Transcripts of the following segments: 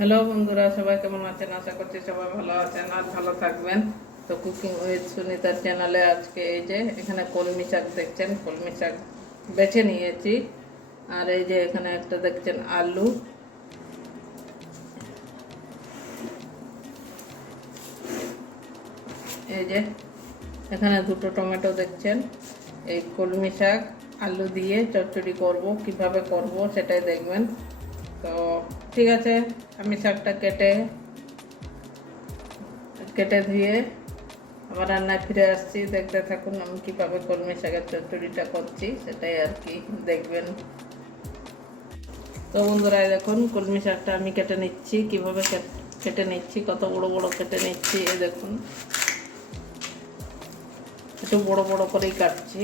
Hello বন্ধুরা, সবাই কেমন আছেন? আশা করছি সবাই ভালো আছেন আর ভালো থাকবেন। তো কুকিং উইথ সুনিতার চ্যানেলে আজকে এই যে এখানে কলমি শাক দেখছেন, কলমি শাক বেছে নিয়েছি। আর এই যে এখানে একটা দেখছেন আলু। এই যে এখানে দুটো টমেটো দেখছেন। এই কলমি শাক আলু দিয়ে চচ্চড়ি করব, কীভাবে করব সেটাই দেখবেন। ঠিক আছে, আমি শাকটা কেটে কেটে ধুয়ে আবার রান্নায় ফিরে আসছি। দেখতে থাকুন আমি কীভাবে কলমি শাকের চচ্চড়িটা করছি, সেটাই আর কি দেখবেন। তো বন্ধুরা দেখুন, কলমি শাকটা আমি কেটে নিচ্ছি। কীভাবে কেটে নিচ্ছি, কত বড় বড় কেটে নিচ্ছি, এই দেখুন। একটু বড় বড় করেই কাটছি।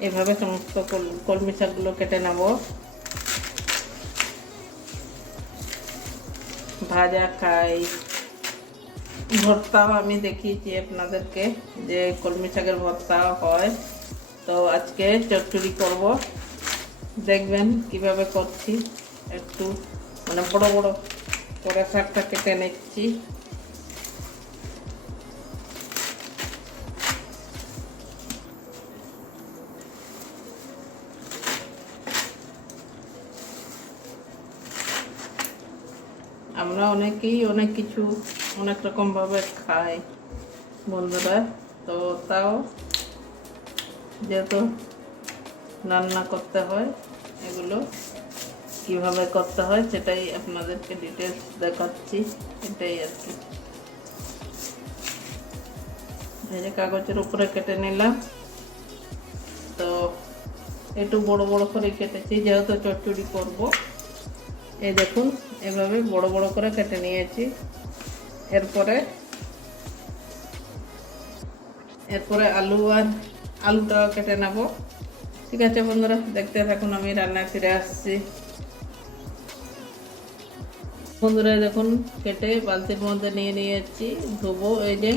এভাবে সমস্ত কল- কলমি শাকগুলো কেটে নেব। ভাজা খাই। ভর্তাও আমি দেখিয়েছি আপনাদেরকে যে কলমি শাকের ভর্তাও হয়। তো আজকে চচ্চড়ি করব। দেখবেন কীভাবে করছি। একটু মানে বড় বড় করে শাকটা কেটে নিচ্ছি। আমরা অনেকেই অনেক কিছু অনেক রকমভাবে খাই বন্ধুরা। তো তাও যেহেতু রান্না করতে হয়, এগুলো কীভাবে করতে হয় সেটাই আপনাদেরকে ডিটেলস দেখাচ্ছি, এটাই আর কি। কাগজের উপরে কেটে নিলাম। তো একটু বড় বড় করে কেটেছি, যেহেতু চচ্চড়ি করব। এই দেখুন, এভাবে বড় বড় করে কেটে নিয়েছি। এরপরে এরপরে আলু আর আলুটাও কেটে নেব। ঠিক আছে বন্ধুরা, দেখতে থাকুন, আমি রান্নায় ফিরে আসছি। বন্ধুরা দেখুন, কেটে বালতির মধ্যে নিয়ে নিয়েছি। ধোবো, এই যে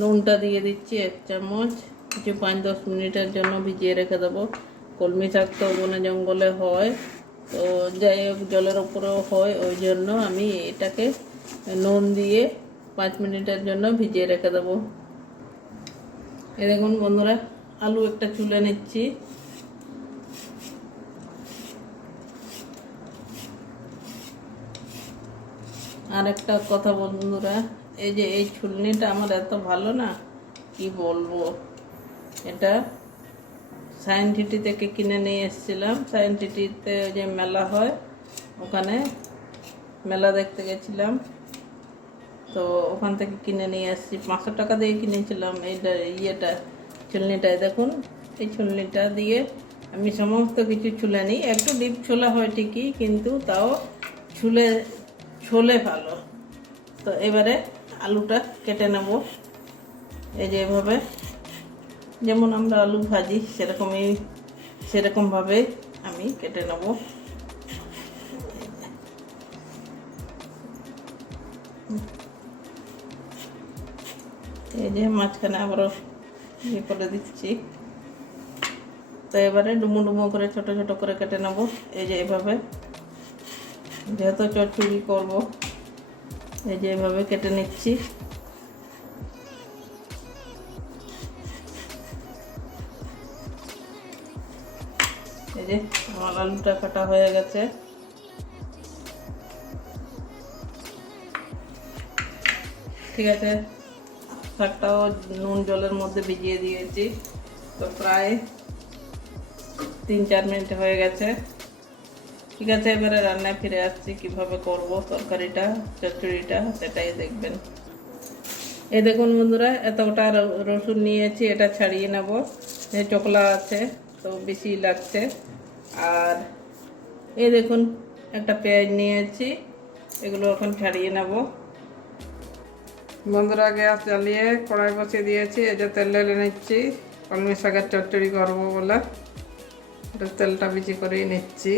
নুনটা দিয়ে দিচ্ছি এক চামচ। কিছু পাঁচ দশ মিনিটের জন্য ভিজিয়ে রেখে দেবো। কলমি শাক তো বনে জঙ্গলে হয়। তো যাই হোক, জলের উপরেও হয়, ওই জন্য আমি এটাকে নুন দিয়ে পাঁচ মিনিটের জন্য ভিজিয়ে রেখে দেবো। এ দেখুন বন্ধুরা, আলু একটা চুলে নিচ্ছি। আর একটা কথা বন্ধুরা, এই যে এই ছুলনিটা আমার এত ভালো না, কি বলব? এটা সায়েন্টিটি থেকে কিনে নিয়ে এসেছিলাম। সায়েন্টিটিতে যে মেলা হয়, ওখানে মেলা দেখতে গেছিলাম। তো ওখান থেকে কিনে নিয়ে এসেছি। পাঁচশো টাকা দিয়ে কিনেছিলাম এইটা, ইয়েটা ছুলনিটায় দেখুন, এই ছুলনিটা দিয়ে আমি সমস্ত কিছু ছুলে নিই। একটু ডিপ ছোলা হয় ঠিকই, কিন্তু তাও ছুলে, ছোলে ভালো। তো এবারে আলুটা কেটে নেব। এই যে এভাবে যেমন আমরা আলু ভাজি, সেরকমই, সেরকমভাবে আমি কেটে নেব। এই যে মাঝখানে আবারও ইয়ে করে দিচ্ছি। তো এবারে ডুমো ডুমো করে, ছোট ছোট করে কেটে নেব। এই যে এভাবে। যেহেতু চচ্চড়ি করব, এই যে এভাবে কেটে নিচ্ছি। যে আমার আলুটা কাটা হয়ে গেছে। ঠিক আছে শাকটাও নুন জলের মধ্যে ভিজিয়ে দিয়েছি। তো প্রায় তিন চার মিনিট হয়ে গেছে। ঠিক আছে, এবারে রান্নায় ফিরে আসছি, কীভাবে করব তরকারিটা, চচ্চড়িটা, সেটাই দেখবেন। এই দেখুন বন্ধুরা, এতটা রসুন নিয়েছি, এটা ছাড়িয়ে নেব। এই চকলা আছে। তো বেশি লাগছে। আর এই দেখুন, একটা পেঁয়াজ নিয়েছি। এগুলো এখন ছাড়িয়ে নেব। বন্ধুরা, গ্যাস জ্বালিয়ে কড়াই বসিয়ে দিয়েছি। এই যে তেল ঢেলে নিচ্ছি। কলমি শাকের চচ্চড়ি করব বলে। এটা তেলটা বেশি করেই নিচ্ছি।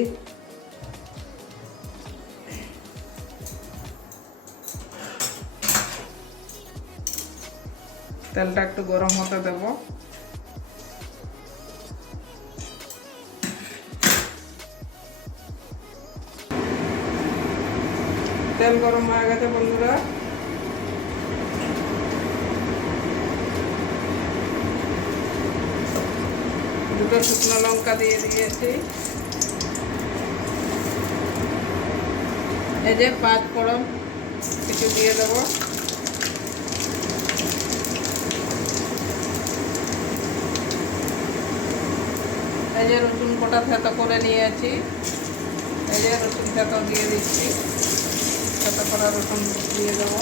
তেলটা একটু গরম হতে দেবো। তেল গরম হয়ে গেছে, বন্ধুরা। দুটো শুকনো লঙ্কা দিয়ে দিয়েছি। এই যে পাঁচ ফোড়ন, কিছু দিয়ে দেবো। এই যে রসুন কোটা থেতো করে নিয়েছি। এই যে রসুন থেতো দিয়ে দিচ্ছি। থেতো করা রসুন দিয়ে দেবো।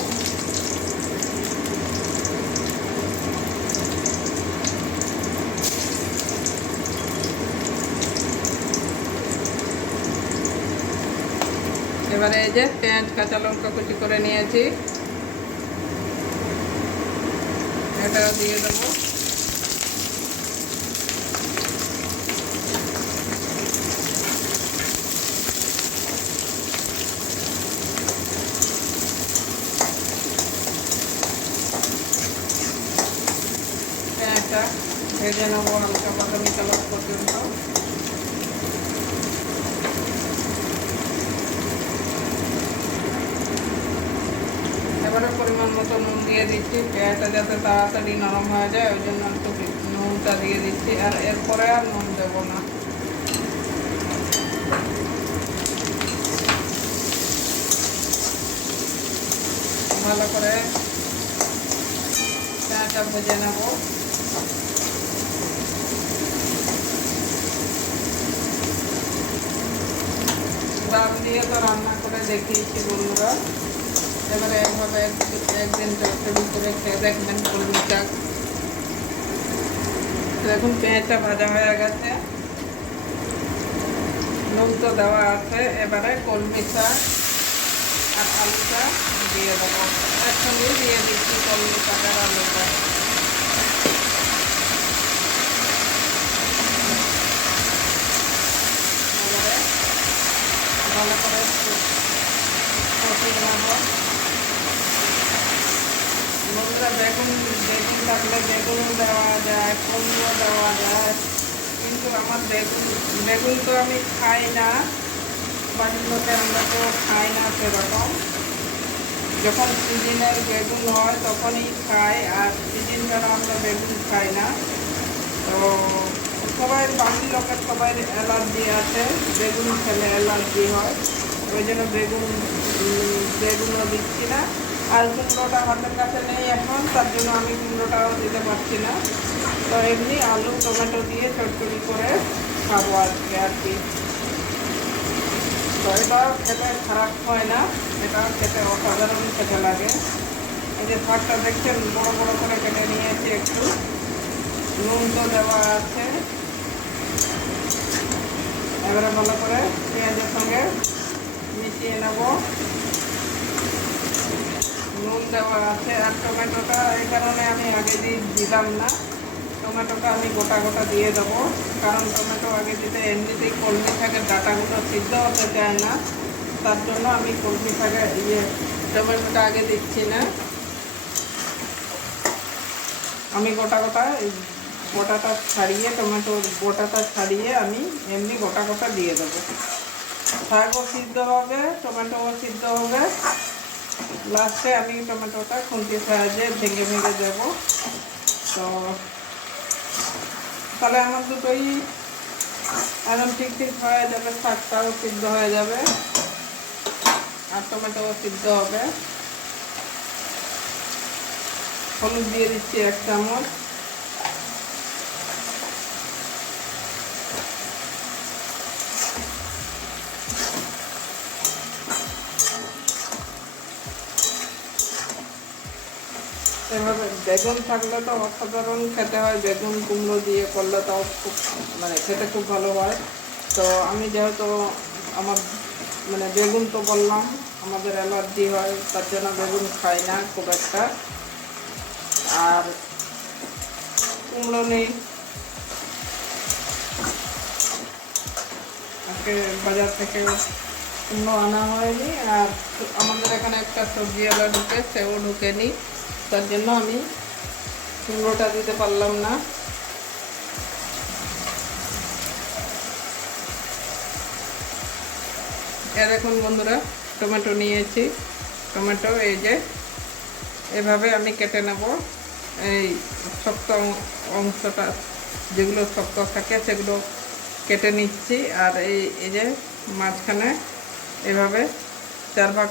এবারে এই যে পেঁয়াজ, কাঁচা লঙ্কা কুচি করে নিয়েছি। এটাও দিয়ে দেবো পেঁয়াজটা ভেজে নেব বাদামি কালার পর্যন্ত এবারে পরিমাণ মতো নুন দিয়ে দিচ্ছি, পেঁয়াজটা যাতে তাড়াতাড়ি নরম হয়ে যায়, ওই জন্য একটু নুনটা দিয়ে দিচ্ছি, আর এরপরে আর নুন দেবো না। ভালো করে পেঁয়াজটা ভেজে নেব। ডাল দিয়ে তো রান্না করে দেখিয়েছি বন্ধুরা। এবারে এভাবে এক- একদিন তরকারি করে খেয়ে দেখবেন কলমি শাক দেখুন পেঁয়াজটা ভাজা হয়ে গেছে। নুন তো দেওয়া আছে। এবারে কলমি শাক আর আলুটা দিয়ে দেবো। একসঙ্গে দিয়ে দিচ্ছি কলমি শাক আর আলুটা এবারে ভালো করে কষিয়ে নেব। বন্ধুরা বেগুন বেগুন থাকলে বেগুন দেওয়া যায় কুমড়ো দেওয়া যায়। কিন্তু আমার বেগুন বেগুন তো আমি খাই না বাড়ির লোকে আমরা তো খাই না সেরকম। যখন সিজনের বেগুন হয় তখনই খাই, আর সিজন ছাড়া আমরা বেগুন খাই না। তো সবাই বাকি লোকের সবাই অ্যালার্জি আছে, বেগুন খেলে অ্যালার্জি হয়। ওই জন্য বেগুন বেগুনও দিচ্ছি না। আর কুমড়োটা হাতের কাছে নেই এখন, তার জন্য আমি কুমড়োটাও দিতে পারছি না। তো এমনি আলু, টমেটো দিয়ে চটচড়ি করে খাব আজকে আর কি। তো এটা খেতে খারাপ হয় না এটা খেতে অসাধারণ খেতে লাগে। এই যে শাকটা দেখছেন, বড় বড় করে কেটে নিয়েছি একটু। নুন তো দেওয়া আছে। এবারে ভালো করে পেঁয়াজের সঙ্গে মিশিয়ে নেব। নুন দেওয়া আছে আর টমেটোটা এই কারণে আমি আগে দিয়ে দিলাম না। টমেটোটা আমি গোটা গোটা দিয়ে দেবো, কারণ টমেটো আগে দিতে এমনিতেই কলমি শাকের ডাটাগুলো সিদ্ধ হতে চায় না। তার জন্য আমি কলমি শাকের ইয়ে টমেটোটা আগে দিচ্ছি না। আমি গোটা গোটা গোটাটা ছাড়িয়ে টমেটো গোটাটা ছাড়িয়ে আমি এমনি গোটা গোটা দিয়ে দেবো। শাকও সিদ্ধ হবে, টমেটোও সিদ্ধ হবে। লাস্টে আমি টমেটোটা খুন্তির সাহায্যে ভেঙে ভেঙে দেবো। তো তাহলে আমার দুটোই একদম ঠিক ঠিক হয়ে যাবে, শাকটাও সিদ্ধ হয়ে যাবে আর টমেটোও সিদ্ধ হবে। হলুদ দিয়ে দিচ্ছি এক চামচ এভাবে বেগুন থাকলে তো অসাধারণ খেতে হয়, বেগুন কুমড়ো দিয়ে করলে তাও খুব মানে খেতে খুব ভালো হয়। তো আমি যেহেতু আমার মানে বেগুন তো বললাম, আমাদের অ্যালার্জি হয়, তার জন্য বেগুন খাই না খুব একটা। আর কুমড়ো নেই। আজকে বাজার থেকে কুমড়ো আনা হয়নি, আর আমাদের এখানে একটা সবজিওয়ালা ঢুকে সেও ঢুকেনি। তার জন্য আমি কুমড়োটা দিতে পারলাম না। এ দেখুন বন্ধুরা, টমেটো নিয়েছি। টমেটো এই যে, এভাবে আমি কেটে নেব। এই শক্ত অংশটা, যেগুলো শক্ত থাকে সেগুলো কেটে নিচ্ছি। আর এই এই যে মাঝখানে এভাবে চার ভাগ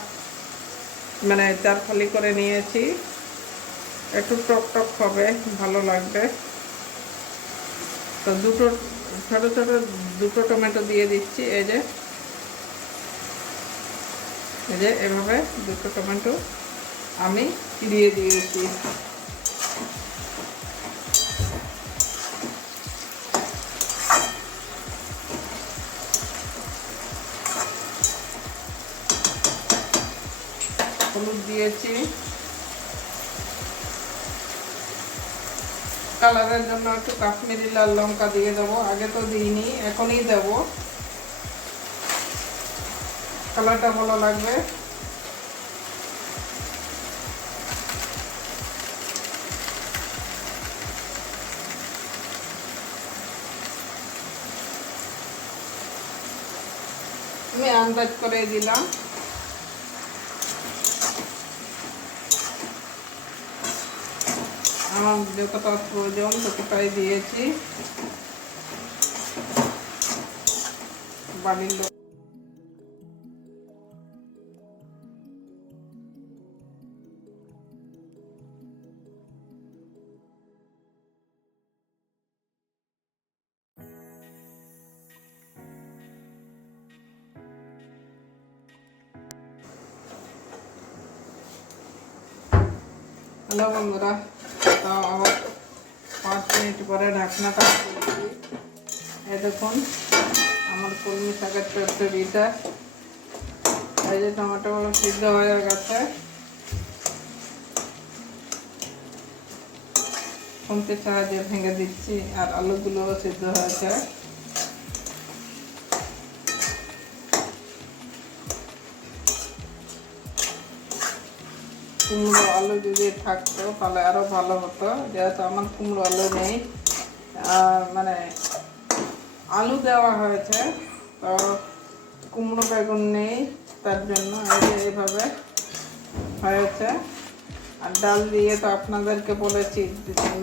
মানে চার ফালি করে নিয়েছি। একটু টক টক হবে, ভালো লাগবে। তো দুটো, ছোট ছোট দুটো টমেটো দিয়ে দিচ্ছি, এই যে। এই যে এভাবে দুটো টমেটো আমি দিয়ে দিয়েছি। হলুদ দিয়েছি। কালারের জন্য একটু কাশ্মীরি লাল লঙ্কা দিয়ে দেবো। আগে তো দিইনি, এখনই দেবো। কালারটা ভালো লাগবে। আমি আন্দাজ করে দিলাম। আমার যতটা প্রয়োজন ততটাই দিয়েছি বাড়ির লোক হ্যালো আবার পাঁচ মিনিট পরে দেখুন, আমার কলমি শাকের চচ্চড়িটা এই যে টমেটো সিদ্ধ হয়ে সাহায্যে ভেঙে দিচ্ছি আর আলুগুলোও সিদ্ধ হয়েছে। কুমড়ো আলু যদি থাকতো, তাহলে আরও ভালো হতো। যেহেতু আমার কুমড়ো আলু নেই মানে আলু দেওয়া হয়েছে, তো কুমড়ো বেগুন নেই তার জন্য এইভাবে হয়েছে। আর ডাল দিয়ে তো আপনাদেরকে বলেছি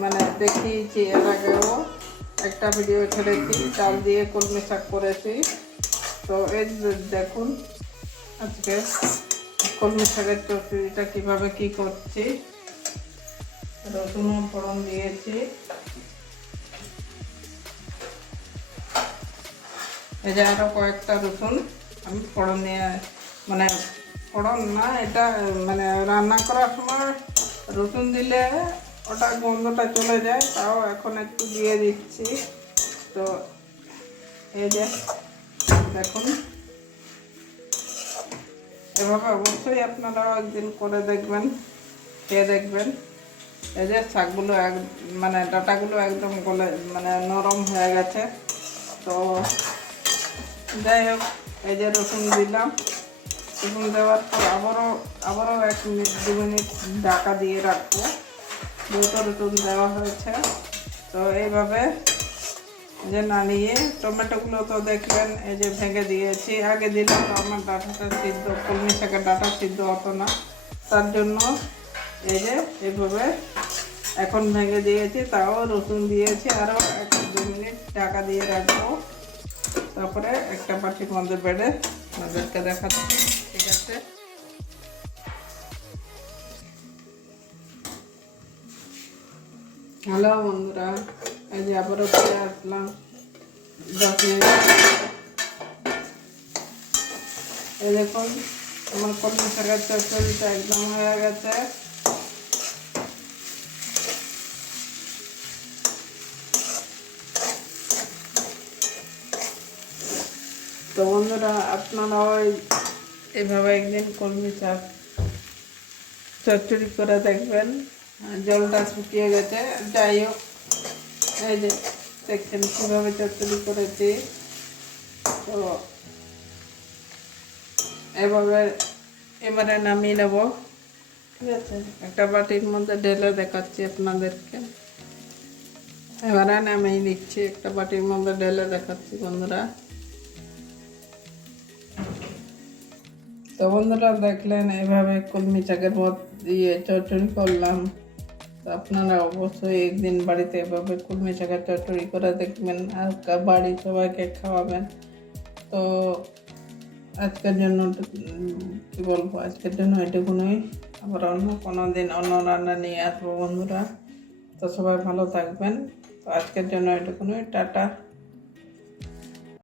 মানে দেখিয়েছি এর আগেও, একটা ভিডিও ছেড়েছি, ডাল দিয়ে কলমি শাক করেছি। তো এই দেখুন আজকে। কলমি শাকের চচ্চড়িটা কীভাবে কি করছি? রসুন ফোড়ন দিয়েছি। এই যে আরও কয়েকটা রসুন আমি ফোড়ন নিয়ে মানে ফোড়ন না, এটা মানে রান্না করার সময় রসুন দিলে ওটা গন্ধটা চলে যায়, তাও এখন একটু দিয়ে দিচ্ছি। তো এই যে দেখুন। এভাবে অবশ্যই আপনারাও একদিন করে দেখবেন, খেয়ে দেখবেন। এই যে শাকগুলো এক মানে ডাটাগুলো একদম গলে মানে নরম হয়ে গেছে। তো যাই হোক, এই যে রসুন দিলাম। রসুন দেওয়ার পর আবারও আবারও এক মিনিট, দু মিনিট ঢাকা দিয়ে রাখব। দুটো রসুন দেওয়া হয়েছে। তো এইভাবে যে নাড়িয়ে টমেটোগুলো তো দেখলেন এই যে ভেঙে দিয়েছি। আগে দিলাম তো আমার ডাটাটা সিদ্ধ, কলমি শাকের ডাটা সিদ্ধ হতো না। তার জন্য এই যে এইভাবে এখন ভেঙে দিয়েছি, তাও রসুন দিয়েছি, আরও এক দু মিনিট ঢাকা দিয়ে রাখব। তারপরে একটা পাটির মধ্যে বেড়ে আপনাদেরকে দেখাচ্ছি। ঠিক আছে? হ্যালো বন্ধুরা। এই যে আবারও ফিরে আসলাম দশ মিনিট এই দেখুন আমার কলমি শাকের চচ্চড়িটা একদম হয়ে গেছে তো বন্ধুরা আপনারা ওই এভাবে একদিন কলমি শাক চচ্চড়ি করে দেখবেন জলটা শুকিয়ে গেছে যাই হোক এই যে দেখছেন কীভাবে চচ্চড়ি করেছি। তো এভাবে এবারে নামিয়ে নেব। ঠিক আছে? একটা বাটির মধ্যে ঢেলে দেখাচ্ছি আপনাদেরকে। এবারে নামিয়ে নিচ্ছি, একটা বাটির মধ্যে ঢেলে দেখাচ্ছি বন্ধুরা। তো বন্ধুরা দেখলেন, এভাবে কলমি শাকের মত দিয়ে চচ্চড়ি করলাম। আপনারা অবশ্যই একদিন বাড়িতে এভাবে কুলমি শাকের চটরি করে দেখবেন, আর বাড়ির সবাইকে খাওয়াবেন। তো আজকের জন্য কি বলব, আজকের জন্য এটুকুনই। আবার অন্য কোনো দিন অন্য রান্না নিয়ে আসব বন্ধুরা। তো সবাই ভালো থাকবেন। তো আজকের জন্য এটুকুনই। টাটা।